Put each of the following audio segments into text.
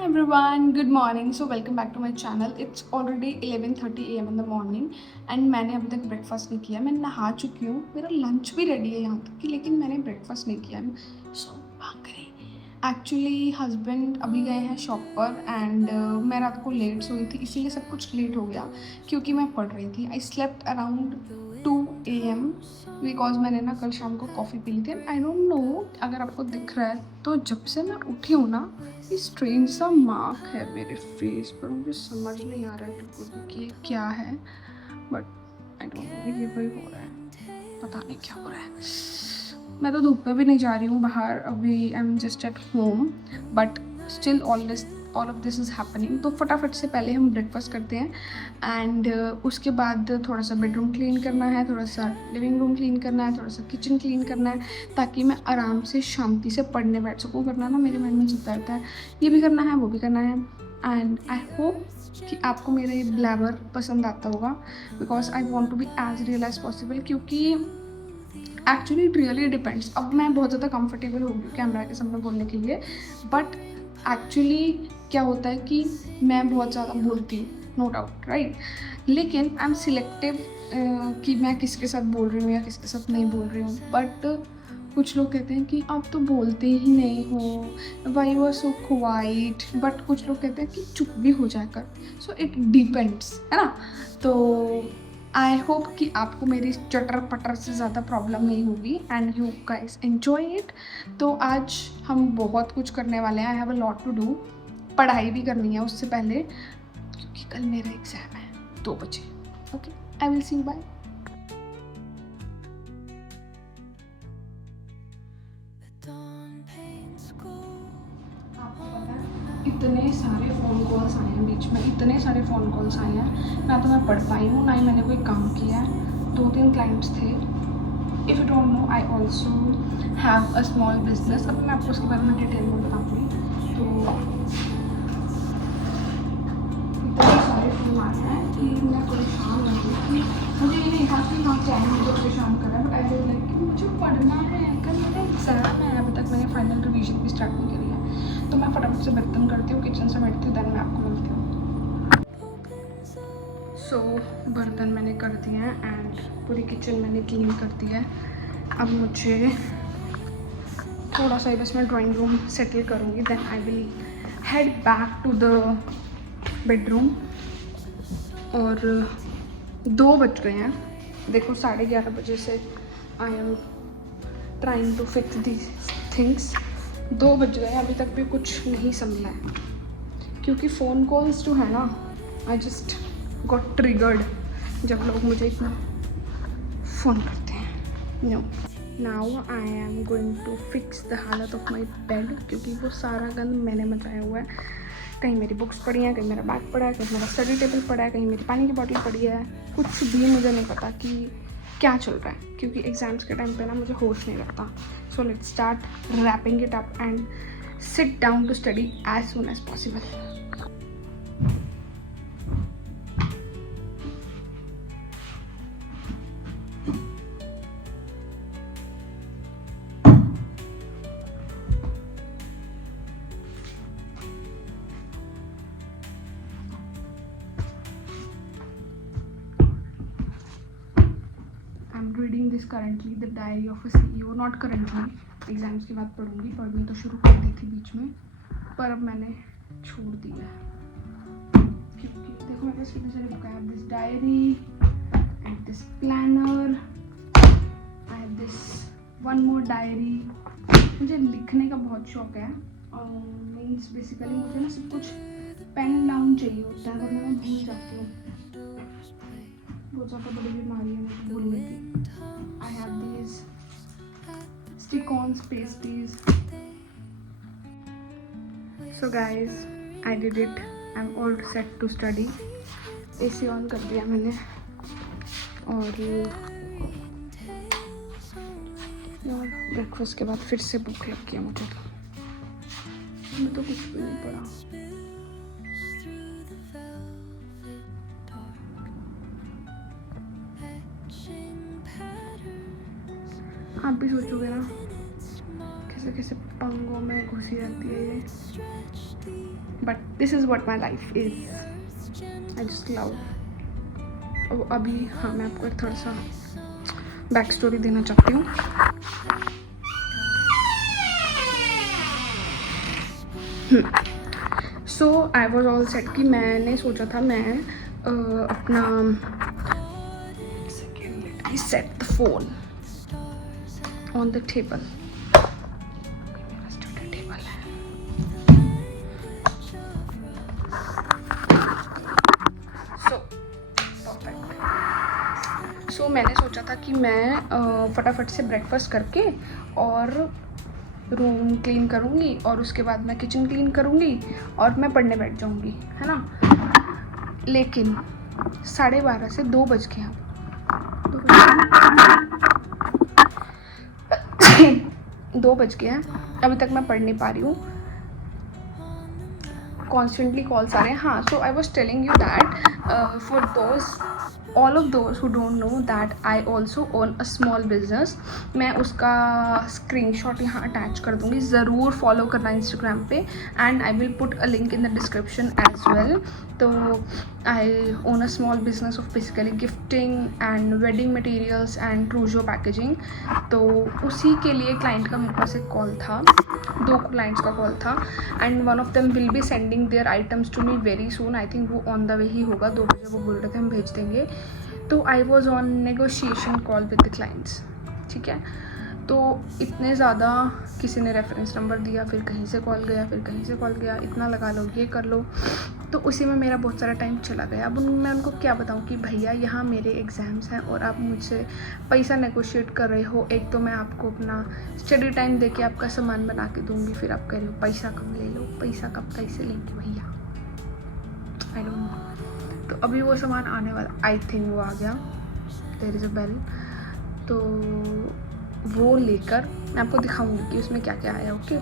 Everyone, good morning. So welcome back to my channel. It's already 11:30 AM in the morning and मैंने अभी तक breakfast नहीं किया। मैं नहा चुकी हूँ, मेरा लंच भी रेडी है यहाँ तक कि, लेकिन मैंने ब्रेकफास्ट नहीं किया। So hungry. एक्चुअली हस्बैंड अभी गए हैं शॉप पर एंड मैं रात को लेट सोई थी, इसीलिए सब कुछ लेट हो गया क्योंकि मैं पढ़ रही थी। I slept around 2 AM because मैंने ना कल शाम को कॉफ़ी पी ली थी। आई डोंट नो अगर आपको दिख रहा है तो जब से मैं उठी हूँ ना, ये स्ट्रेंज सा मार्क है मेरे फेस पर। मुझे समझ नहीं आ रहा है बिल्कुल भी कि ये क्या है, बट आई डोंट नो ये वही हो रहा है, पता नहीं क्या हो रहा है। मैं तो धूप पे भी नहीं जा रही हूँ बाहर अभी, I am just at home, but still all of this is happening. तो फटाफट से पहले हम ब्रेकफास्ट करते हैं एंड उसके बाद थोड़ा सा बेडरूम क्लीन करना है, थोड़ा सा लिविंग रूम क्लीन करना है, थोड़ा सा किचन क्लीन करना है, ताकि मैं आराम से शांति से पढ़ने बैठ सकूँ। वरना ना मेरे माइंड में चलता रहता है ये भी करना है वो भी करना है। एंड आई होप कि आपको मेरा ये ब्लैबर पसंद आता होगा because I want to be as real as possible, क्योंकि एक्चुअली इट रियली डिपेंड्स। अब मैं बहुत ज़्यादा कंफर्टेबल हो गई कैमरा के सामने बोलने के लिए, बट एक्चुअली क्या होता है कि मैं बहुत ज़्यादा बोलती हूँ, नो डाउट, राइट। लेकिन आई एम सिलेक्टिव कि मैं किसके साथ बोल रही हूँ या किसके साथ नहीं बोल रही हूँ। बट कुछ लोग कहते हैं कि आप तो बोलते ही नहीं हो, why you are so quiet. But कुछ लोग कहते हैं कि चुप भी हो जाकर। सो इट डिपेंड्स, है ना। तो आई होप कि आपको मेरी चटर पटर से ज़्यादा प्रॉब्लम नहीं होगी and you guys enjoy it. तो आज हम बहुत कुछ करने वाले हैं। I have a lot to do. पढ़ाई भी करनी है उससे पहले, क्योंकि कल मेरा एग्ज़ाम है 2 बजे। Okay, I will see you, bye. इतने सारे फ़ोन कॉल्स आए हैं बीच में, इतने सारे फ़ोन कॉल्स आए हैं, ना तो मैं पढ़ पाई हूँ ना ही मैंने कोई काम किया है। 2-3 क्लाइंट्स थे। If you don't know, I also have a small business. अब मैं आपको उसके बारे में डिटेल में बताऊँगी। तो इतने सारे फ़ोन आ रहे हैं कि मैं परेशान हो गई कि मुझे ये नहीं था कि हाँ क्या है मुझे परेशान कर रहा है, बट आई फील लाइक कि मुझे पढ़ना है, कल मेरा एग्ज़ाम है। अभी तक मैंने फाइनल रिवीजन भी स्टार्ट नहीं करी है। तो मैं फटाफट से बर्तन करती हूँ, किचन से बैठती हूँ, देन मैं आपको मिलती हूँ। सो बर्तन मैंने कर दिए हैं एंड पूरी किचन मैंने क्लीन कर दी है। अब मुझे थोड़ा सा बस मैं ड्राइंग रूम सेटल करूँगी, then I will head back to the bedroom. और 2 बज गए हैं, देखो 11:30 बजे से I am trying to fix these things. 2 बज गए, अभी तक भी कुछ नहीं संभला है, क्योंकि फ़ोन कॉल्स जो है ना, आई जस्ट गॉट ट्रिगर्ड जब लोग मुझे इतना फ़ोन करते हैं। No, now I am going to fix the हालत ऑफ माई बेड, क्योंकि वो सारा गंद मैंने मचाया हुआ है। कहीं मेरी बुक्स पड़ी हैं, कहीं मेरा बैग पड़ा है, कहीं मेरा स्टडी टेबल पड़ा है, कहीं मेरी पानी की बॉटल पड़ी है। कुछ भी मुझे नहीं पता कि क्या चल रहा है, क्योंकि एग्ज़ाम्स के टाइम पे ना मुझे होश नहीं रहता। So let's start wrapping it up and sit down to study as soon as possible. I'm reading this currently, the diary of a CEO. Not currently, exams के बाद पढ़ूंगी। पढ़नी तो शुरू कर दी थी बीच में, पर अब मैंने छोड़ दिया क्योंकि देखो मेरे पास कितने सारे बुक है। I have this diary, I have this planner, I have this one more diary. मुझे लिखने का बहुत शौक है। मीन्स बेसिकली मुझे ना सब कुछ पेन डाउन चाहिए होता है, वरना मैं भूल जाती हूँ। बहुत ज़्यादा बड़ी बीमारी है मुझे भूलने की। I have these stick-ons, pasties. So guys, I did it. I'm all set to study. AC on कर दिया मैंने और ब्रेकफास्ट के बाद फिर से भूख लग गया मुझे। मैं तो कुछ भी नहीं पढ़ा। आप भी सोचोगे ना कैसे कैसे पंगों में घुसी रहती है ये। But this is what my life is, I just love. अभी हाँ, मैं आपको एक थोड़ा सा बैक स्टोरी देना चाहती हूँ। सो आई वॉज ऑल सेट कि मैंने सोचा था मैं अपना second, let me set the phone on the table. मेरा स्टडी टेबल है। सो मैंने सोचा था कि मैं फटाफट से ब्रेकफास्ट करके और रूम क्लीन करूँगी और उसके बाद मैं किचन क्लीन करूँगी और मैं पढ़ने बैठ जाऊँगी, है ना। लेकिन 12:30 से 2 बज गए हैं। 2 बज गए हैं, अभी तक मैं पढ़ नहीं पा रही हूँ। कॉन्स्टेंटली कॉल्स आ रहे हैं। हाँ, so I was telling you that for all of those who don't know that I also own a small business, मैं उसका स्क्रीनशॉट यहाँ अटैच कर दूँगी, ज़रूर फॉलो करना इंस्टाग्राम पे, and I will put a link in the description as well. तो I own a small business of basically gifting and wedding materials and क्रूजो पैकेजिंग। तो उसी के लिए क्लाइंट का मेरे पास एक कॉल था, 2 क्लाइंट्स का कॉल था, and one of them will be sending their items to me very soon. I think वो ऑन द वे ही होगा, 2 बजे वो बोल रहे थे हम भेज देंगे। तो I was on negotiation call with the clients, ठीक है। तो इतने ज़्यादा किसी ने रेफरेंस नंबर दिया, फिर कहीं से कॉल गया, फिर कहीं से कॉल गया, इतना लगा लो, ये कर लो, तो उसी में मेरा बहुत सारा टाइम चला गया। अब मैं उनको क्या बताऊँ कि भैया यहाँ मेरे एग्ज़ाम्स हैं और आप मुझसे पैसा नेगोशिएट कर रहे हो। एक तो मैं आपको अपना स्टडी टाइम दे के आपका सामान बना के दूँगी, फिर आप कह रहे हो पैसा कम ले लो। पैसा कब कैसे लेंगे भैया, आई डोंट नो। तो अभी वो सामान आने वाला, आई थिंक वो आ गया, देयर इज़ अ बेल। तो वो लेकर मैं आपको दिखाऊंगी कि उसमें क्या क्या आया, ओके।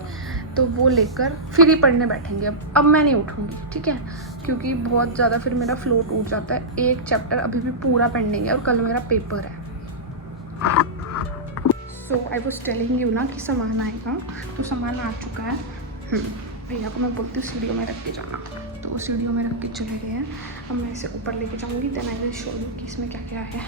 तो वो लेकर फिर ही पढ़ने बैठेंगे। अब मैं नहीं उठूंगी, ठीक है, क्योंकि बहुत ज़्यादा फिर मेरा फ्लो टूट जाता है। एक चैप्टर अभी भी पूरा पेंडिंग है और कल मेरा पेपर है। सो आई वॉज टेलिंग यू ना कि सामान आएगा, तो सामान आ चुका है। भैया को मैं बोलती हूँ सीढ़ियों में रख के जाना, तो वो सीढ़ियों में रख के चले गए हैं। अब मैं इसे ऊपर लेके जाऊँगी, then I will show you कि इसमें क्या क्या है।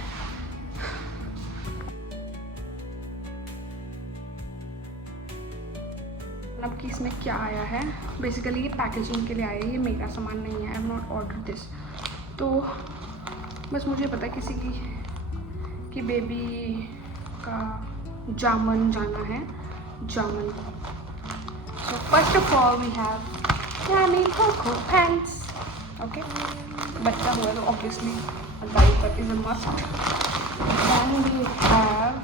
अब कि इसमें क्या आया है, बेसिकली ये पैकेजिंग के लिए आया है, ये मेरा सामान नहीं है, I have not order this. तो बस मुझे पता है किसी की कि बेबी का जामन जाना है, जामन। So first of all we have Yummy Coco Pants, okay, बच्चा हुआ तो obviously a diaper is a must. Then we have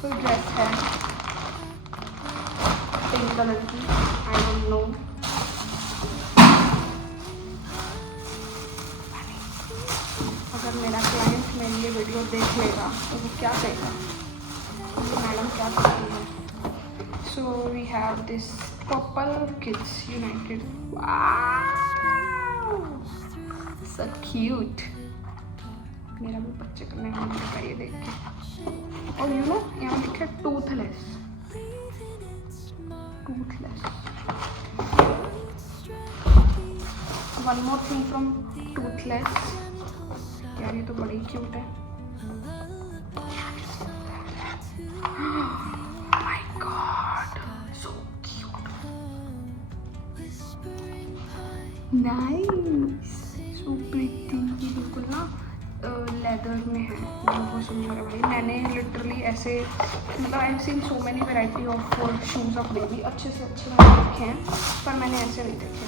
कोई ड्रेस है पिंक कलर की, I don't know. अगर मेरा क्लाइंट मेरी ये वीडियो देख लेगा तो वो क्या कहेगा, मैडम क्या करती है। So we have this Couple Kids United. Wow, so cute. मेरा भी बच्चे करने का मन करता है ये देख के। और यू नो यहाँ लिखा है Toothless, Toothless. One more thing from Toothless, यार ये तो बड़ी क्यूट है। Nice, so pretty. ये बिल्कुल ना लेदर में है, बहुत सुंदर है भाई। मैंने लिटरली ऐसे मतलब I have seen so many variety of shoes of baby, अच्छे से अच्छे मैंने देखे हैं, पर मैंने ऐसे नहीं देखे।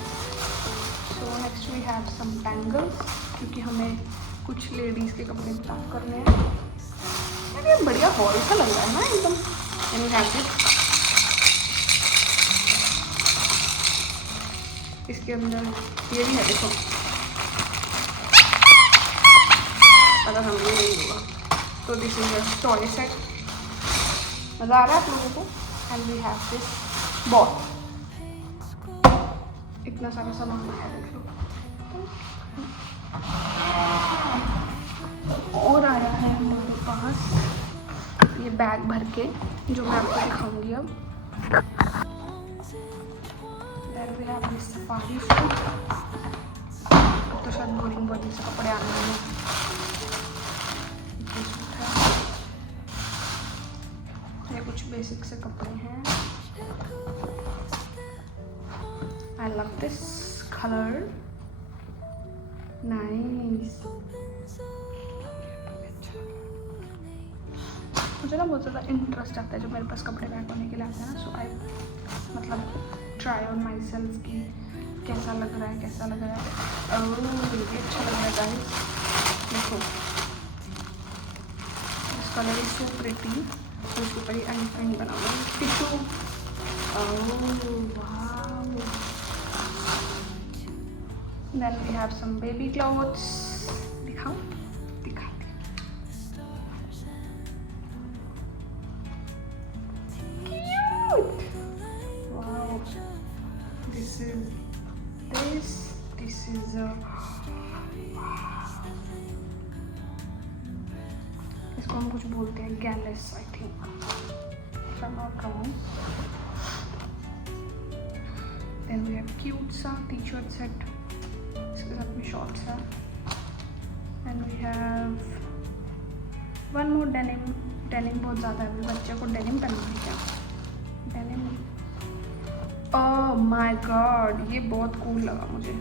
So next we have some bangles, क्योंकि हमें कुछ लेडीज़ के कपड़े भी साफ करने हैं। यार ये बढ़िया हॉल सा लग रहा है ना एकदम। एंड वी हैव दिस, इसके अंदर ये भी है, देखो पता समझ नहीं होगा। तो this is a toy set, मज़ा आ रहा है आप लोगों को। And we have this ball, इतना सारा सामान है, देख लो। और आया है हमारे पास ये बैग भर के, जो मैं आपको दिखाऊंगी अब। Then we have this safari suit. तो शायद बोरिंग बोरिंग से कपड़े आने हैं। ये सूट है, ये कुछ बेसिक से कपड़े हैं। I love this colour, nice. मुझे ना बहुत ज़्यादा इंटरेस्ट आता है जब मेरे पास कपड़े पैक होने के लिए आते हैं ना, सो आई मतलब ट्राई ऑन माई सेल्फ कि कैसा लग रहा है, कैसा लग रहा है। ओह ये भी अच्छा लग रहा है गाइस, देखो this colour is so pretty. तो इसके ऊपर ही एलिफेंट बना हुआ है, tissue. Oh wow. Then we have some baby clothes. दिखाओ, दिखाती। Cute, wow. This is this is a, इसको हम कुछ बोलते हैं गैलेस I think, if I'm not wrong. Then we have cute सा t-shirt set, इसके साथ में shorts है. And we have one more denim. denim बहुत ज़्यादा है, बच्चे को denim पहनना है क्या? denim, oh my god, ये बहुत cool लगा मुझे.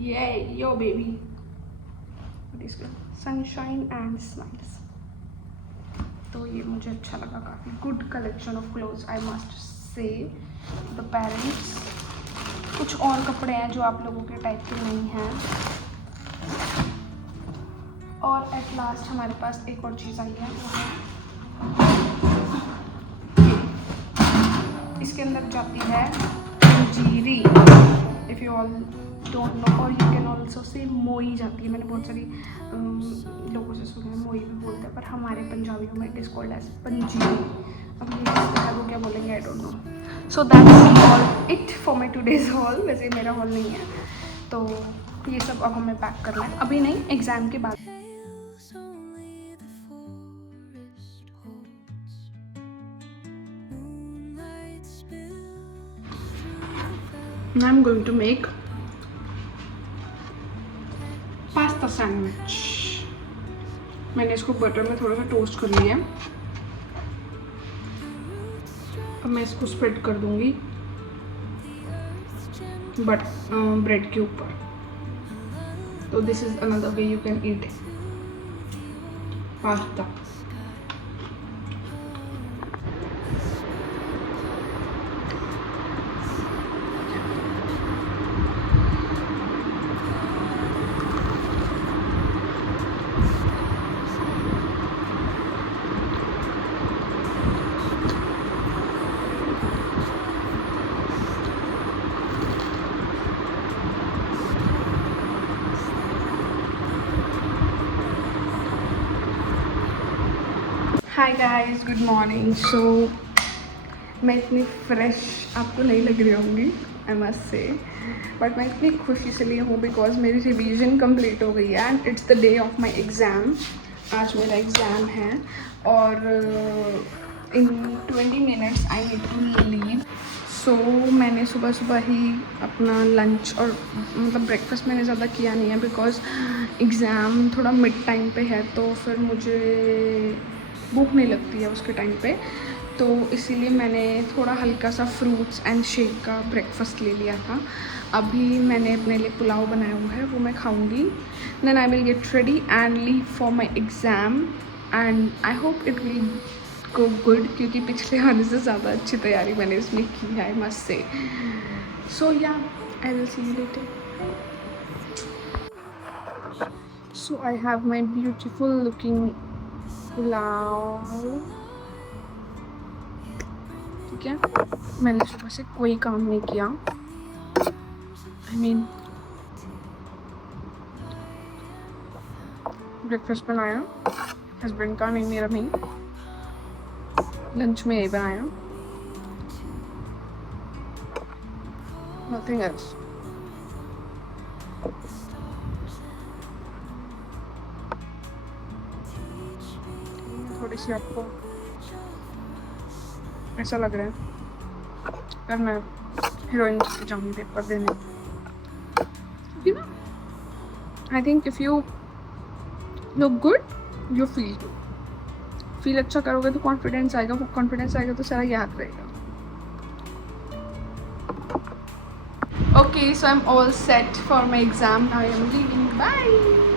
Yay, yo baby. What is good? Sunshine and smiles. तो ये मुझे अच्छा लगा काफ़ी. Good collection of clothes, I must say. The parents. कुछ और कपड़े हैं जो आप लोगों के टाइप के नहीं हैं. और एट लास्ट हमारे पास एक और चीज़ आई है, वो है इसके अंदर जाती है पंजीरी. If you all don't know, और यू कैन ऑल्सो से मोई जाती है. मैंने बहुत सारी लोगों से सुना है मोई भी बोलते हैं, पर हमारे पंजाबियों में इट इज़ कॉल्ड एज पंजीरी. अब ये जिसका वो क्या बोलेंगे I don't know. So that's all it for my today's hall. वैसे मेरा हॉल नहीं है, तो ये सब अब हमें पैक करना है. अभी नहीं, एग्ज़ाम के बाद. Now I'm going to make pasta sandwich. मैंने इसको बटर में थोड़ा सा टोस्ट कर लिया है. अब मैं इसको स्प्रेड कर दूंगी ब्रेड के ऊपर. तो this is another way you can eat pasta. Hi guys, good morning. So मैं इतनी फ्रेश आपको नहीं लग रही होंगी आई मस्ट से, बट मैं इतनी खुशी से ली हूँ बिकॉज मेरी रिवीजन कंप्लीट हो गई है and it's the day of my exam. आज मेरा एग्ज़ाम है और in 20 minutes I need to leave. So मैंने सुबह सुबह ही अपना लंच और मतलब ब्रेकफास्ट मैंने ज़्यादा किया नहीं है बिकॉज एग्ज़ाम थोड़ा मिड टाइम पे है, तो फिर मुझे भूख नहीं लगती है उसके टाइम पे. तो इसीलिए मैंने थोड़ा हल्का सा फ्रूट्स एंड शेक का ब्रेकफास्ट ले लिया था. अभी मैंने अपने लिए पुलाव बनाया हुआ है, वो मैं खाऊंगी. Then I will get ready and leave for my exam and I hope it will go good, क्योंकि पिछले आने से ज़्यादा अच्छी तैयारी मैंने इसमें की है I must say. So yeah I will see you later. So I have my beautiful looking pulao. ठीक है, मैंने सुबह से कोई काम नहीं किया. आई मीन ब्रेकफास्ट बनाया, हस्बैंड का नहीं, मेरा नहीं. लंच में यही बनाया, नथिंग एल्स. थोड़ी सी आपको ऐसा लग रहा है यार मैं हीरोइन के जाऊँगी पेपर देने, क्योंकि ना I think if you look good you feel अच्छा करोगे तो कॉन्फिडेंस आएगा, कॉन्फिडेंस आएगा तो सारा याद रहेगा. Okay, so I'm all set for my exam. Now I am leaving. Bye.